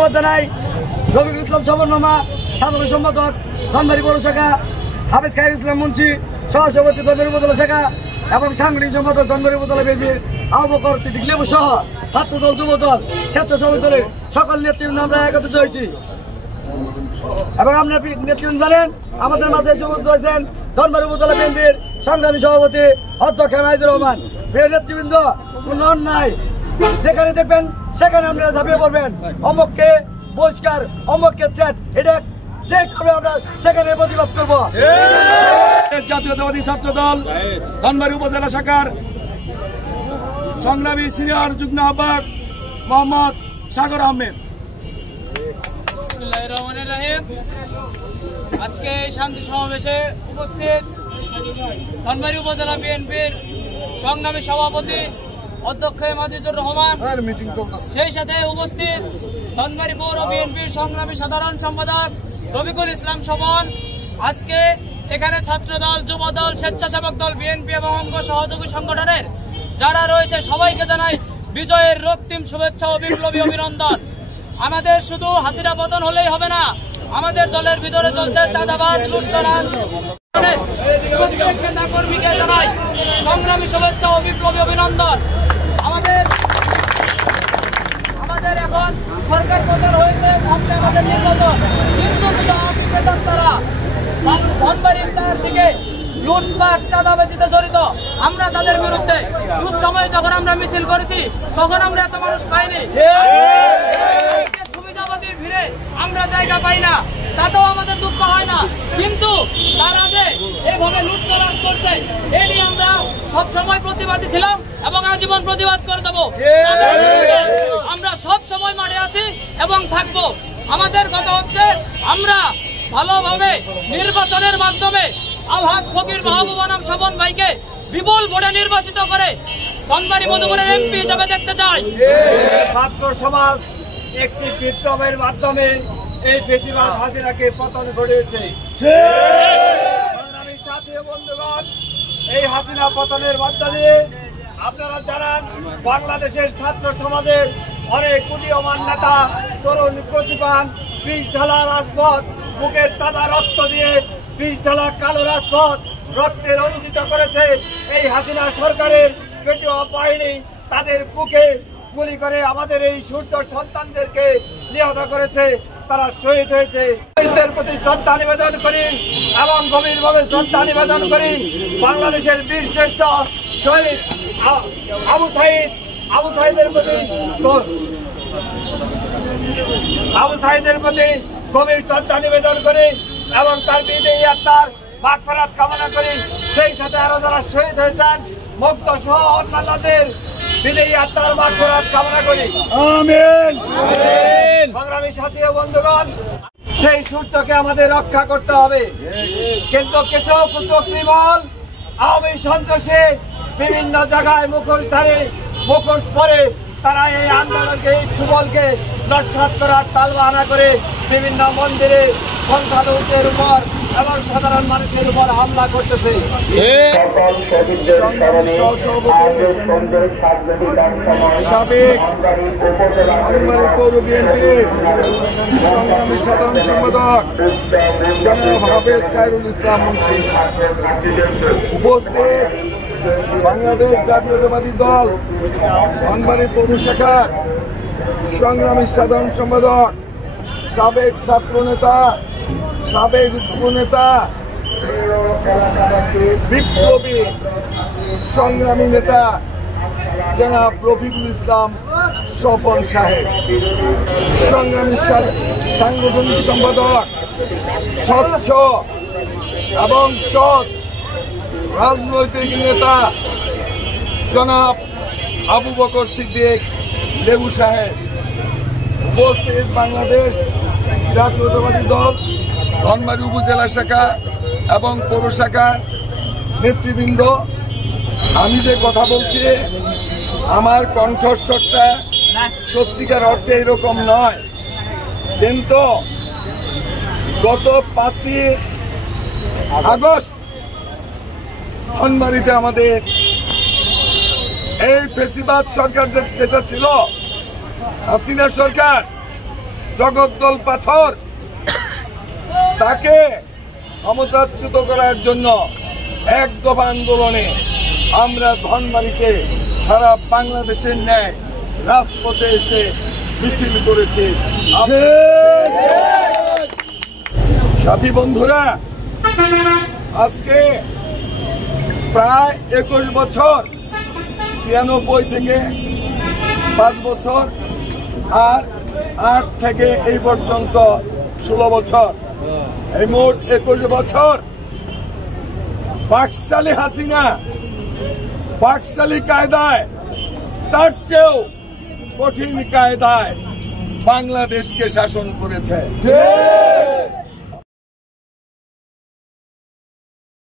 ধন্যবাদ জানাই রফিকুল ইসলাম স্বপন মামা, সাধারণ সম্পাদক ধনবাড়ী পৌর শাখা, হাফেজ খায়রুল ইসলাম মুন্সি সহসভাপতি ধনবাড়ী উপজেলা শাখা এবং সাংগঠনিক সম্পাদক ধনবাড়ী উপজেলা বিএনপির আবু বকর সিদ্দিক লেবু সহ ছাত্রদল, যুবদল, স্বেচ্ছাসেবক দলের সকল নেতৃবৃন্দ আমরা একত্রিত হয়েছি। এবং আপনার নেতৃবৃন্দ জানেন আমাদের মাঝে সমস্ত হয়েছেন ধনবাড়ী উপজেলা বিএনপির সংগ্রামী সভাপতি অধ্যক্ষ মাইজুর রহমান। প্রিয় নেতৃবৃন্দ, কোনো অন্যায় যেখানে দেখবেন সেখানে আপনারা ঝাঁপিয়ে পড়বেন, অমুককে বহিষ্কার, অমুককে থ্রেট, এটা যে করবে আমরা সেখানে প্রতিবাদ করবো। জাতীয়তাবাদী ছাত্র দল ধনবাড়ী উপজেলা শাখার সংগ্রামী সিনিয়র যুগ্ম আহ্বায়ক মোহাম্মদ সাগর আহমেদ। আজকে শান্তি সমাবেশে উপস্থিত ধনবাড়ী উপজেলা বিএনপির সংগ্রামী সভাপতি অধ্যক্ষ মাজিজুর রহমান, সেই সাথে উপস্থিত ধনবাড়ী পৌর বিএনপির সংগ্রামী সাধারণ সম্পাদক রফিকুল ইসলাম স্বপন। আজকে এখানে ছাত্রদল, যুবদল, স্বেচ্ছাসেবক দল, বিএনপি এবং অঙ্গ সহযোগী সংগঠনের যারা রয়েছে সবাইকে জানাই বিজয়ের রক্তিম শুভেচ্ছা ও বিপ্লবী অভিনন্দন। আমাদের শুধু হাসিনা পতন হলেই হবে না, আমাদের দলের ভিতরে চলছে চাঁদাবাজ, লুটতরাজ। নেতা কর্মীকে জানাই সংগ্রামী শুভেচ্ছা ও বিপ্লবী অভিনন্দন। আমাদের এখন সরকার পতন হয়েছে, সামনে আমাদের নির্বাচন, কিন্তু তারা ধনবাড়ির চারদিকে লুটপাট, চাঁদাবাজিতে জড়িত। আমরা তাদের বিরুদ্ধে সময় যখন আমরা মিছিল করেছি তখন আমরা এত মানুষ পাইনি। সুবিধাবাদীর ভিড়ে আমরা জায়গা পাই না, তাতেও আমাদের দুঃখ হয় না, কিন্তু তারা যে এইভাবে লুটতরাজ করছে এ নিয়ে আমরা সবসময় প্রতিবাদী ছিলাম এবং আজীবন প্রতিবাদ করে যাবো। আমরা সব সময় মাঠে আছি এবং থাকবো। আমাদের কথা হচ্ছে আমরা ভালোভাবে নির্বাচনের মাধ্যমে আলহাজ ফকির মাহবুব আনাম স্বপন ভাইকে বিপুল ভোটে নির্বাচিত করে ধনবাড়ী মধুপুরের এমপি হিসেবে দেখতে চাই। ছাত্র সমাজ একটি বিপ্লবের মাধ্যমে এই বেশিরভাগ হাসিনাকে পতন ঘটিয়েছে। সংগ্রামী সাথী ও বন্ধুগণ, এই হাসিনা পতনের মাধ্যমে আপনারা জানান বাংলাদেশের ছাত্র সমাজের অনেক উদীয়মান নেতা, তরুণ প্রতিভান 20 ঢালা রাজপথ, বুকের তাজা রক্ত দিয়ে 20 ঢালা কালো রাজপথ রক্তে রঞ্জিত করেছে। এই হাসিনা সরকারের পেটুয়া বাহিনী তাদের বুকে গুলি করে আমাদের এই সূর্য সন্তানদেরকে নিহত করেছে, তারা শহীদ হয়েছে। শহীদদের প্রতি শ্রদ্ধা নিবেদন করি এবং গভীরভাবে শ্রদ্ধা নিবেদন করি বাংলাদেশের বীর শ্রেষ্ঠ শহীদ আবু সাঈদের প্রতি গভীর শ্রদ্ধা নিবেদন করি এবং তার বিদেহী আত্মার মাগফিরাত কামনা করি। সেই সাথে আরো যারা শহীদ হয়েছেন মুক্ত সহ অন্যান্যদের বিদেহী আত্মার মাগফিরাত কামনা করি। আমিন। সংগ্রামী সাথী ও বন্ধুগণ, সেই সূর্যকে আমাদের রক্ষা করতে হবে, কিন্তু কিছু কুচক্রীবল আওয়ামী সন্ত্রাসী বিভিন্ন জায়গায় মুখোশ পরে তারা এই আন্দোলনকে, এই ছুবলকে নস্যাৎ করার তালবাহানা করে বিভিন্ন মন্দিরে সংখ্যালঘুদের উপর এবং সাধারণ মানুষের উপর হামলা করতেছে। সাবেক ধনবাড়ী পৌর বিএনপির সংগ্রামী সাধারণ সম্পাদক জনাব হাফেজ খায়রুল ইসলাম মুন্সি, উপস্থিত বাংলাদেশ জাতীয়তাবাদী দল ধনবাড়ী পৌর শাখার সংগ্রামী সাধারণ সম্পাদক, সাবেক ছাত্র নেতা, সাবেক যুবনেতা, বিপ্লবী সংগ্রামী নেতা জনাব রফিকুল ইসলাম স্বপন সাহেব, সংগ্রামী সাংগঠনিক সম্পাদক, স্বচ্ছ এবং সৎ রাজনৈতিক নেতা জনাব আবু বকর সিদ্দিক লেবু সাহেব, উপস্থিত বাংলাদেশ জাতীয়তাবাদী দল ধনবাড়ী উপজেলা শাখা এবং পৌর শাখা নেতৃবৃন্দ। আমি যে কথা বলছি আমার কণ্ঠস্বরটা সত্যিকার অর্থে এরকম নয়, কিন্তু গত 5ই আগস্ট ধনবাড়িতে আমাদের এই ফেসিবাদ সরকার যেটা ছিল, হাসিনা সরকার, জগদ্দল পাথর তাকে ক্ষমতাচ্যুত করার জন্য এক দফা আন্দোলনে আমরা ধনবাড়িতে সারা বাংলাদেশের ন্যায় রাজপথে এসে মিছিল করেছি। সাথী বন্ধুরা, আজকে প্রায় 21 বছর, 96 থেকে 5 বছর আর 8 থেকে এই পর্যন্ত 16 বছর, এই মোট 21 বছর বাকশালী হাসিনা বাকশালী কায়দায়, তার চেয়েও কঠিন কায়দায় বাংলাদেশকে শাসন করেছে।